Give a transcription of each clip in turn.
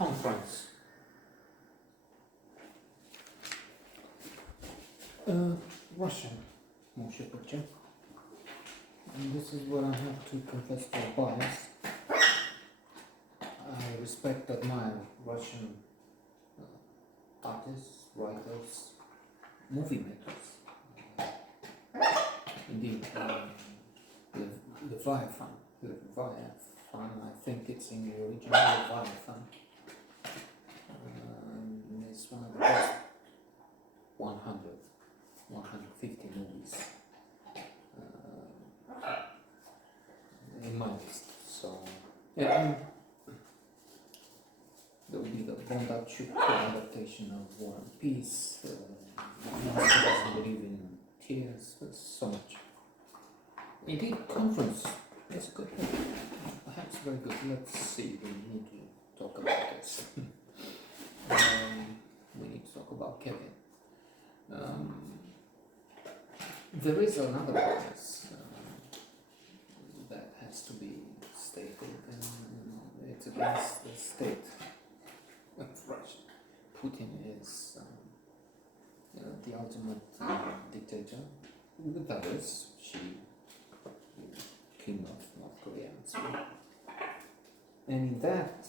conference. Russian motion picture. And this is what I have to confess to a bias. I respect, admire Russian artists, writers, movie makers. Indeed, Leviathan, I think it's in the original Leviathan. It's one of the best 150 movies in my list. So, yeah, and there will be the Bondarchuk adaptation of War and Peace. Master doesn't believe in tears. There's so much. Indeed, conference. That's a good point. Perhaps very good. Let's see. We need to talk about this. We need to talk about Kevin. There is another bias that has to be stated, and it's against the state of Russia. Putin is the ultimate dictator. With others, Kim of North Korea, and so on. And in that,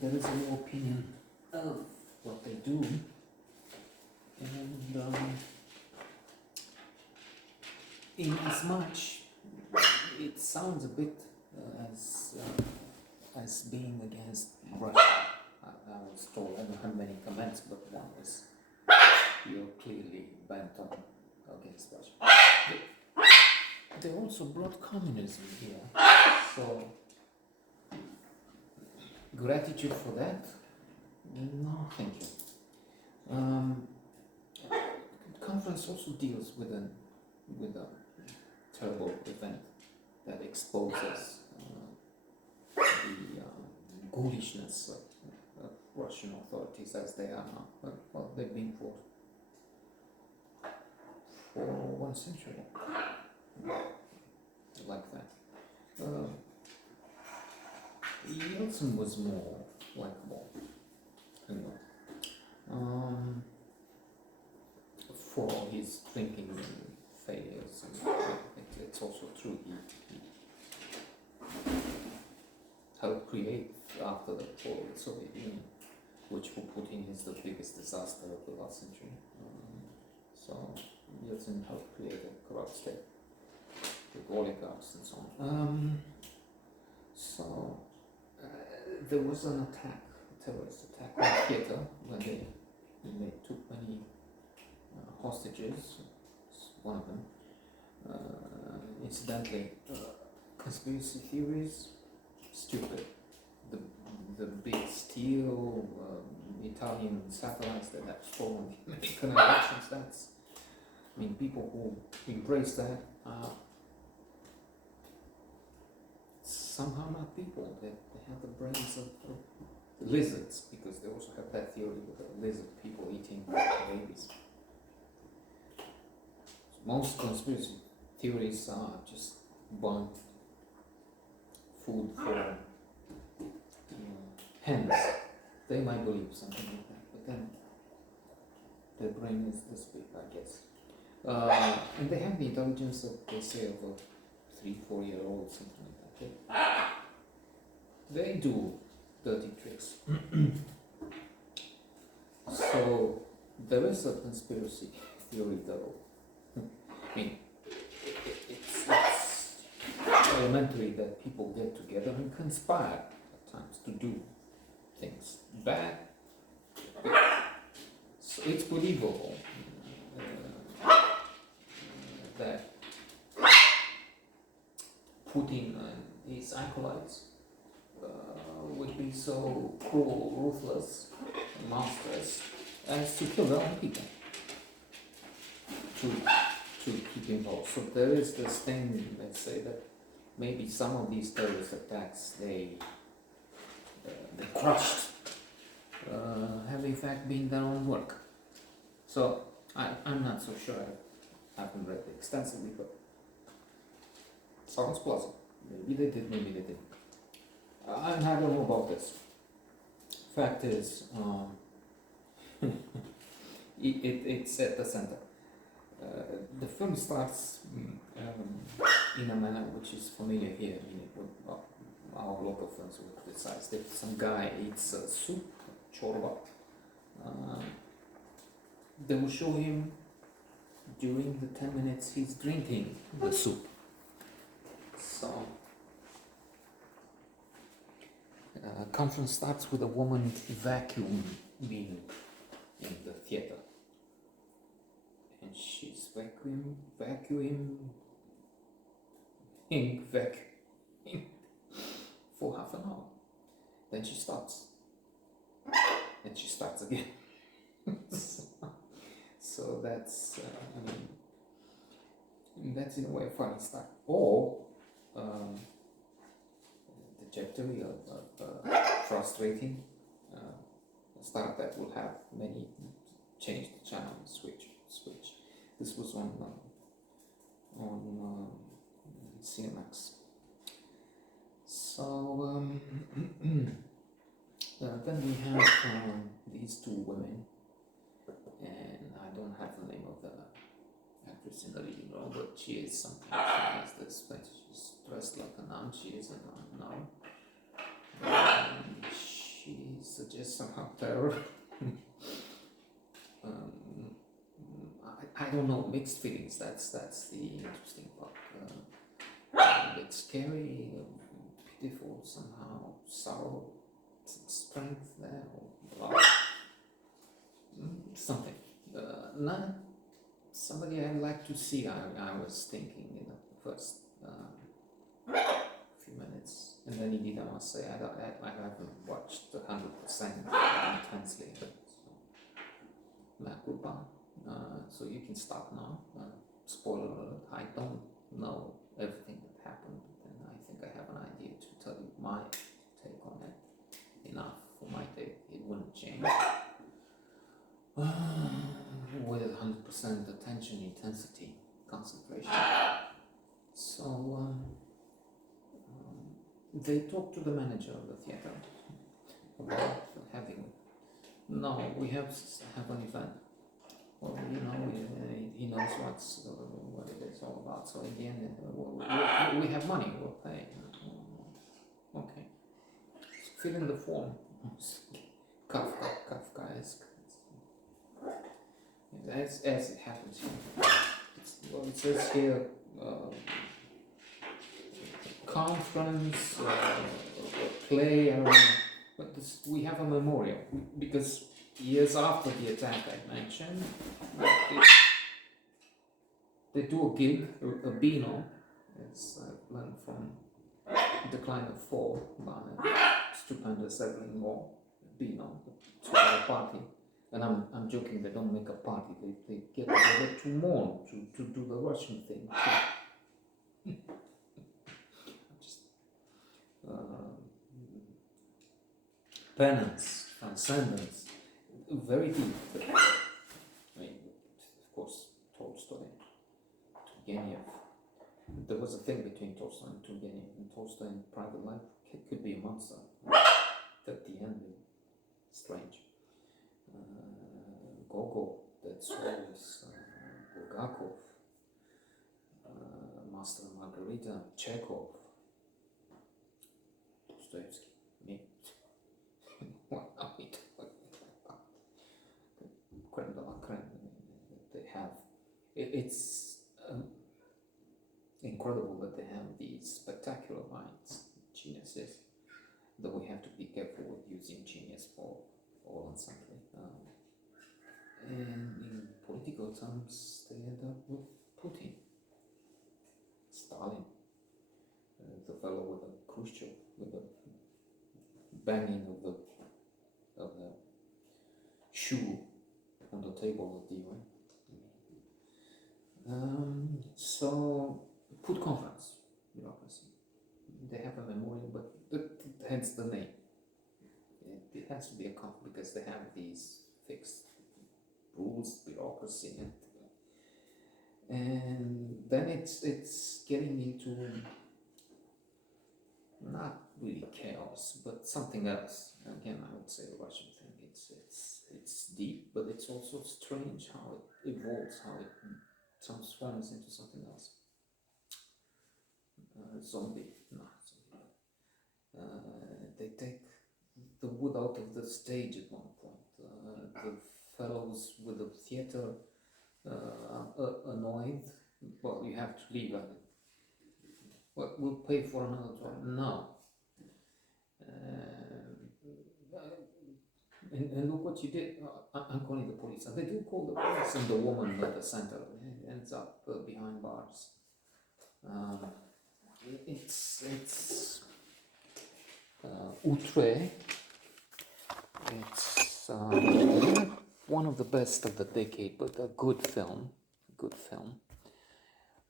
there is a new opinion of what they do, and in as much it sounds a bit as being against Russia. I was told, I don't have many comments, but one was, you're clearly bent on against Russia. They also brought communism here, so gratitude for that? No, thank you. The conference also deals with a terrible event that exposes the ghoulishness of Russian authorities as they are now. Well, they've been for 1 century, like that. Yeltsin was more likable, for his drinking failures, and it's also true he helped create, after the fall of the Soviet Union, which for Putin is the biggest disaster of the last century. So Yeltsin helped create a corrupt state with oligarchs and so on. There was an attack, a terrorist attack on the theater, when they took many hostages. One of them. Incidentally, conspiracy theories, stupid. The big steel Italian satellites that have stolen the American elections, people who embrace that are somehow not people. They have the brains of lizards, because they also have that theory with the lizard people eating babies. Most conspiracy theories are just one food for hens. They might believe something like that, but then their brain is this big, I guess. And they have the intelligence that they say of a 3-4-year-old, something like that. They do dirty tricks. So there is a conspiracy theory, though. It's elementary that people get together and conspire at times to do things bad. So it's believable that Putin and his acolytes would be so cruel, ruthless, and monstrous as to kill their own people to keep involved. So there is this thing, let's say, that maybe some of these terrorist attacks they crushed have in fact been their own work. So I'm not so sure. I haven't read it extensively, but sounds plausible. Maybe they did, maybe they didn't. I don't know about this. fact is, it's at the center. The film starts in a manner which is familiar here in our local films with the size. That some guy eats soup, chorba. They will show him during the 10 minutes he's drinking the soup. So, conference starts with a woman vacuuming in the theater. And she's vacuuming for half an hour. Then she stops. And she starts again. So that's, that's in a way a funny start. Or the trajectory of frustrating start that will have many change the channel and switch. This was on Cinemax. So then we have these two women, and I don't have the name of the actress in the leading role, but she is something. She has this, but she's dressed like a nun. She is a nun. She suggests somehow terror. I don't know, mixed feelings. That's the interesting part. A bit scary, pitiful somehow, sorrow, strength there, or love. Something. Not somebody I'd like to see. I was thinking in the first few minutes, and then indeed I must say I haven't watched 100% intensely. But so, culpa. So you can stop now. Spoiler alert, I don't know everything that happened, and I think I have an idea to tell you my take on it. Enough for my take, it wouldn't change. With 100% attention, intensity, concentration. So they talk to the manager of the theater about having, no, we have an event. Well, you know, he knows what it is all about. So in the end, we have money, we'll pay. Okay. So fill in the form. Kafkaesque. As it happens here. It says here, conference, play, but we have a memorial because years after the attack I mentioned, they do a gig, a Beano, as I learned from Decline of Fall by stupendous Evelyn Waugh, Beano, to a party. And I'm joking, they don't make a party, they get together to mourn, to do the Russian thing. Just penance, transcendence, very deep. I mean, of course, Tolstoy, Turgenev. There was a thing between Tolstoy and Turgenev, and Tolstoy in private life could be a monster. At the end, strange. Gogol, that's always Bulgakov, Master and Margarita, Chekhov, Dostoevsky, me. What are we talking about? Creme de la creme that they have. It's incredible that they have these spectacular minds, geniuses, though we have to be careful with using genius for all and something. And in political terms, they end up with Putin, Stalin, the fellow with the Khrushchev, with the banging of the shoe on the table of the UN. So, Put Conference, bureaucracy. They have a memorial, but hence the name. It has to be a conference because they have these fixed rules, bureaucracy, and then it's getting into really chaos, but something else. Again, I would say the Russian thing. It's deep, but it's also strange how it evolves, how it transforms into something else. Zombie, no, zombie. They take the wood out of the stage at one point. The fellows with the theater annoyed. Well, you have to leave. Well, we'll pay for another one. No. And look what you did. I'm calling the police. And they do call the police, and the woman at the center ends up behind bars. It's Outre. It's not one of the best of the decade, but a good film. Good film.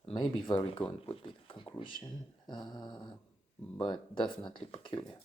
Maybe very good would be the conclusion, but definitely peculiar.